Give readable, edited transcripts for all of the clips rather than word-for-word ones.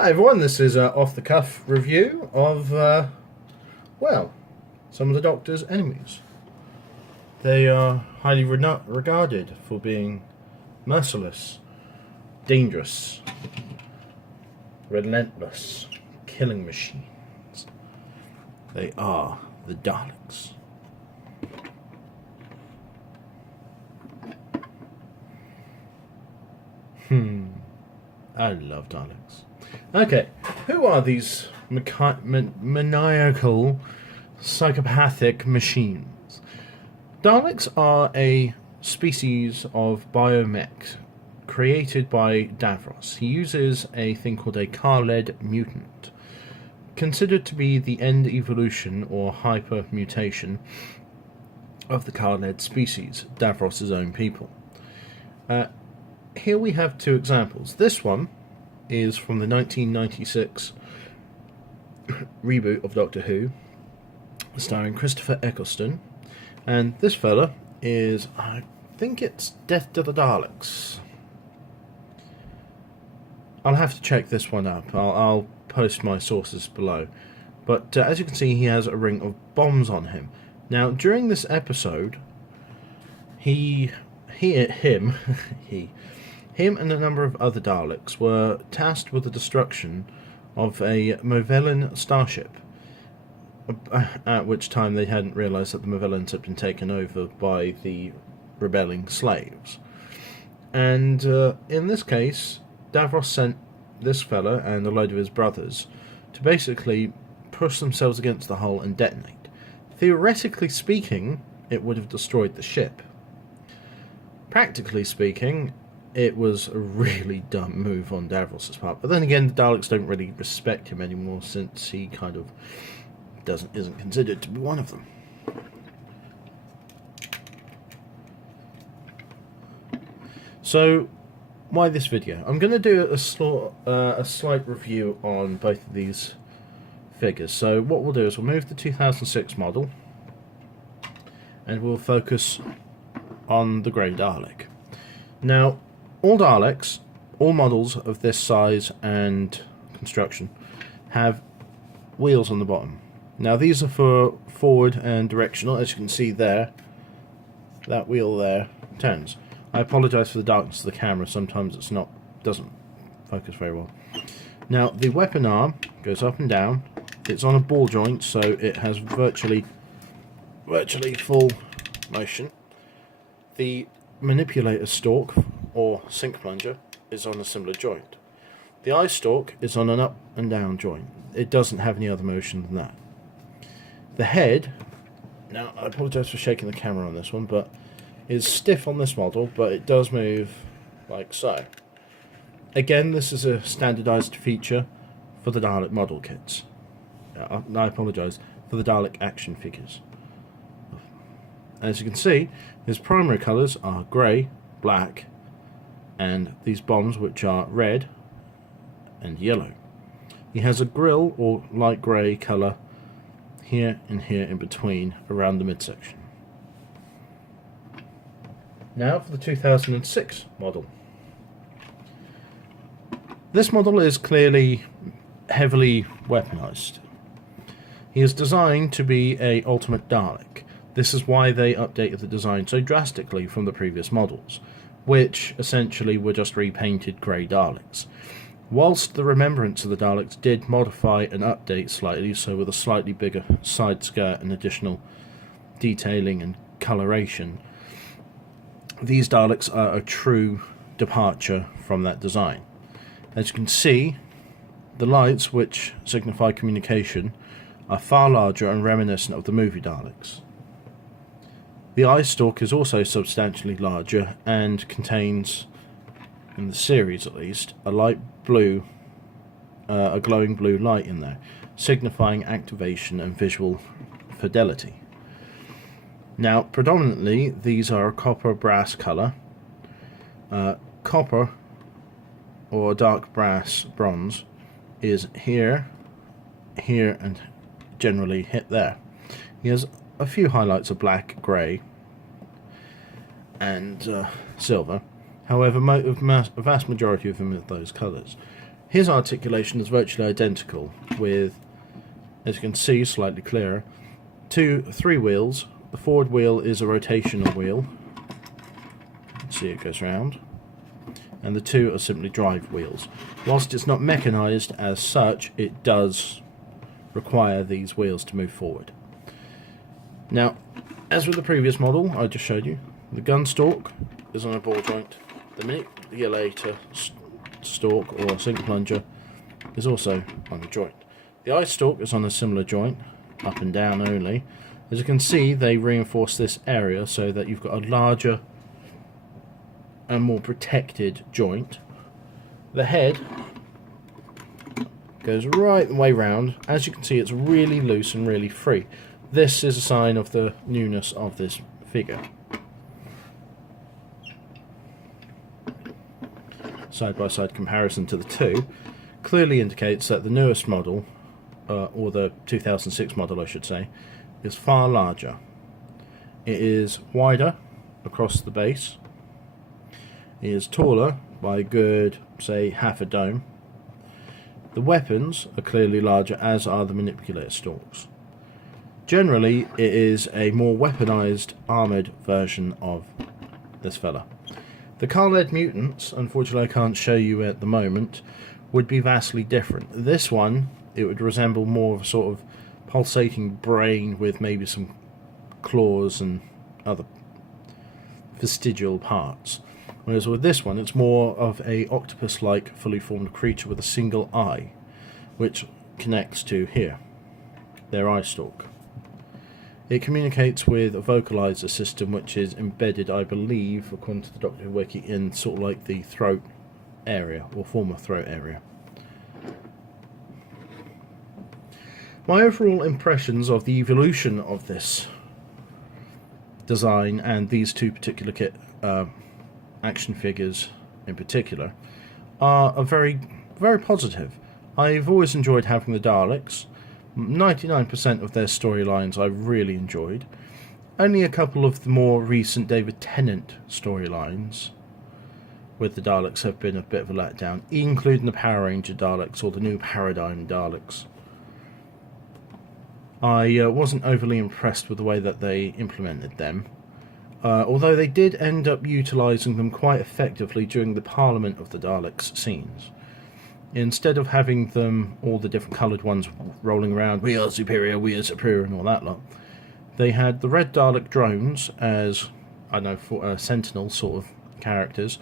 Hi everyone, this is an off-the-cuff review of, well, some of the Doctor's enemies. They are highly regarded for being merciless, dangerous, relentless, killing machines. They are the Daleks. I love Daleks. Okay, who are these maniacal, psychopathic machines? Daleks are a species of biomech created by Davros. He uses a thing called a Khaled mutant, considered to be the end evolution or hyper-mutation of the Khaled species, Davros' own people. Here we have two examples. This one is from the 1996 reboot of Doctor Who, starring Christopher Eccleston, and this fella is, I think it's Death to the Daleks. I'll have to check this one up. I'll post my sources below. But as you can see, he has a ring of bombs on him. Now, during this episode, him and a number of other Daleks were tasked with the destruction of a Movellan starship, at which time they hadn't realised that the Movellans had been taken over by the rebelling slaves. And in this case, Davros sent this fella and a load of his brothers to basically push themselves against the hull and detonate. Theoretically speaking, it would have destroyed the ship. Practically speaking, it was a really dumb move on Davros' part. But then again, the Daleks don't really respect him anymore, since he kind of isn't considered to be one of them. So, why this video? I'm going to do a slight review on both of these figures. So what we'll do is we'll move the 2006 model, and we'll focus on the Grey Dalek. Now, all Daleks, all models of this size and construction, have wheels on the bottom. Now these are for forward and directional. As you can see there, that wheel there turns. I apologise for the darkness of the camera, sometimes doesn't focus very well. Now the weapon arm goes up and down. It's on a ball joint, so it has virtually full motion. The manipulator stalk, or sink plunger, is on a similar joint. The eye stalk is on an up and down joint. It doesn't have any other motion than that. The head, now I apologise for shaking the camera on this one, but is stiff on this model, but it does move like so. Again, this is a standardised feature for the Dalek model kits. I apologise, for the Dalek action figures. As you can see, his primary colours are grey, black, and these bombs, which are red and yellow. He has a grille or light grey colour here and here in between, around the midsection. Now for the 2006 model. This model is clearly heavily weaponised. He is designed to be an ultimate Dalek. This is why they updated the design so drastically from the previous models, which essentially were just repainted grey Daleks. Whilst the remembrance of the Daleks did modify and update slightly, so with a slightly bigger side skirt and additional detailing and coloration, these Daleks are a true departure from that design. As you can see, the lights, which signify communication, are far larger and reminiscent of the movie Daleks. The eye stalk is also substantially larger and contains, in the series at least, a light blue, a glowing blue light in there, signifying activation and visual fidelity. Now, predominantly, these are a copper brass colour. Copper, or dark brass bronze, is here, and generally hit there. He has a few highlights of black, grey, and silver. However, a vast majority of them are those colours. his articulation is virtually identical, with, as you can see, slightly clearer, 3 wheels. The forward wheel is a rotational wheel. See, it goes round. And the 2 are simply drive wheels. Whilst it's not mechanised as such, it does require these wheels to move forward. Now, as with the previous model I just showed you, the gun stalk is on a ball joint. The manipulator stalk, or single plunger, is also on a joint. The eye stalk is on a similar joint, up and down only. As you can see, they reinforce this area so that you've got a larger and more protected joint. The head goes right the way round. As you can see, it's really loose and really free. This is a sign of the newness of this figure. Side-by-side comparison to the 2 clearly indicates that the newest model, or the 2006 model I should say, is far larger. It is wider across the base. It is taller by a good, say, half a dome. The weapons are clearly larger, as are the manipulator stalks. Generally, it is a more weaponized, armoured version of this fella. The Khaled mutants, unfortunately I can't show you at the moment, would be vastly different. This one, it would resemble more of a sort of pulsating brain with maybe some claws and other vestigial parts. Whereas with this one, it's more of a octopus-like fully formed creature with a single eye, which connects to here, their eye stalk. It communicates with a vocalizer system which is embedded, I believe, according to the Doctor Who wiki, in sort of like the throat area, or former throat area. My overall impressions of the evolution of this design and these 2 particular action figures in particular are very, very positive. I've always enjoyed having the Daleks. 99% of their storylines I really enjoyed. Only a couple of the more recent David Tennant storylines with the Daleks have been a bit of a letdown, including the Power Ranger Daleks, or the New Paradigm Daleks. I wasn't overly impressed with the way that they implemented them, although they did end up utilising them quite effectively during the Parliament of the Daleks scenes. Instead of having them, all the different coloured ones rolling around, we are superior, and all that lot, they had the red Dalek drones as, I don't know, sentinel sort of characters,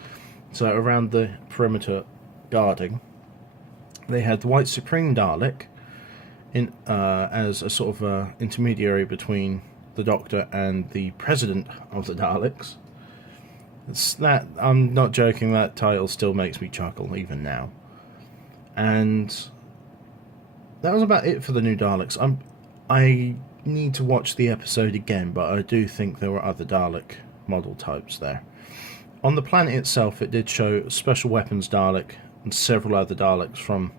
so around the perimeter guarding. They had the white Supreme Dalek as a sort of intermediary between the Doctor and the President of the Daleks. I'm not joking, that title still makes me chuckle even now. And that was about it for the new Daleks. I need to watch the episode again, but I do think there were other Dalek model types there. On the planet itself, it did show Special Weapons Dalek and several other Daleks from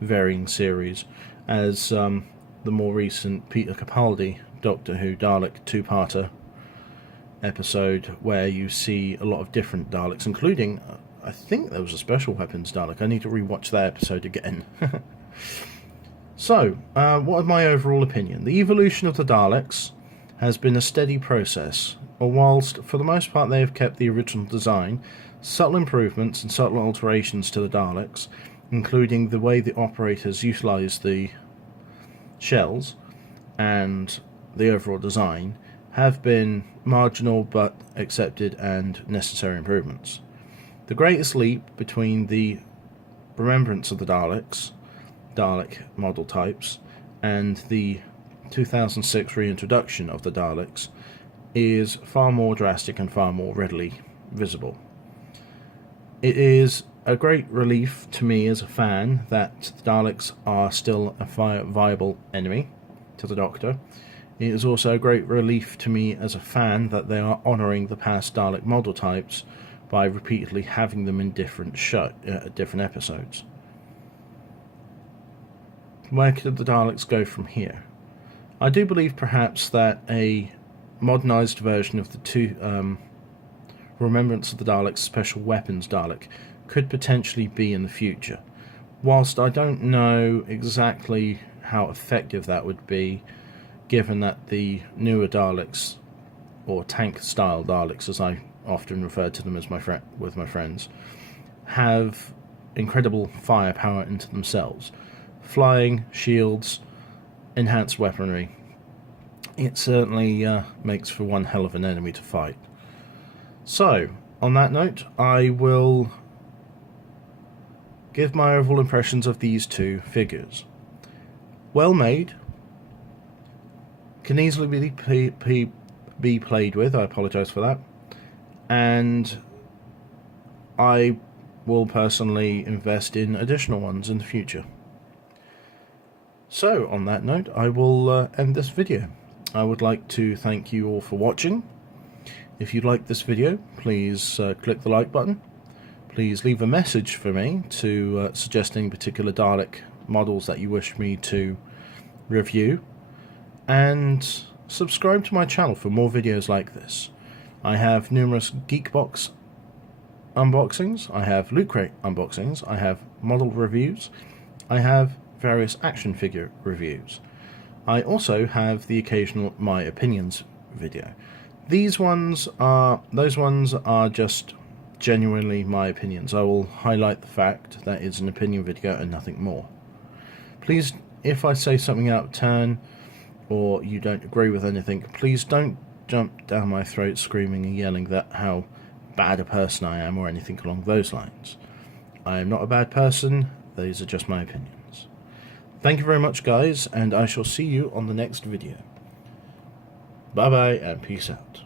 varying series, as the more recent Peter Capaldi Doctor Who Dalek 2-parter episode, where you see a lot of different Daleks, including, I think there was a Special Weapons Dalek. I need to rewatch that episode again. So, what is my overall opinion? The evolution of the Daleks has been a steady process, whilst for the most part they have kept the original design. Subtle improvements and subtle alterations to the Daleks, including the way the operators utilise the shells and the overall design, have been marginal but accepted and necessary improvements. The greatest leap between the remembrance of the Daleks, Dalek model types, and the 2006 reintroduction of the Daleks is far more drastic and far more readily visible. It is a great relief to me as a fan that the Daleks are still a viable enemy to the Doctor. It is also a great relief to me as a fan that they are honouring the past Dalek model types by repeatedly having them in different episodes. Where could the Daleks go from here? I do believe perhaps that a modernised version of the Remembrance of the Daleks Special Weapons Dalek could potentially be in the future. whilst I don't know exactly how effective that would be, given that the newer Daleks, or tank-style Daleks, as I often refer to them as with my friends, have incredible firepower into themselves. Flying, shields, enhanced weaponry. It certainly makes for one hell of an enemy to fight. So, on that note, I will give my overall impressions of these two figures. Well made, can easily be played with, I apologise for that, and I will personally invest in additional ones in the future. So, on that note, I will end this video. I would like to thank you all for watching. If you like this video, please click the like button. Please leave a message for me to suggesting particular Dalek models that you wish me to review, and subscribe to my channel for more videos like this. I have numerous Geekbox unboxings, I have Loot Crate unboxings, I have model reviews, I have various action figure reviews. I also have the occasional My Opinions video. Those ones are just genuinely my opinions. I will highlight the fact that it's an opinion video and nothing more. Please, if I say something out of turn or you don't agree with anything, please don't jump down my throat screaming and yelling that how bad a person I am or anything along those lines. I am not a bad person, these are just my opinions. Thank you very much, guys, and I shall see you on the next video. Bye bye and peace out.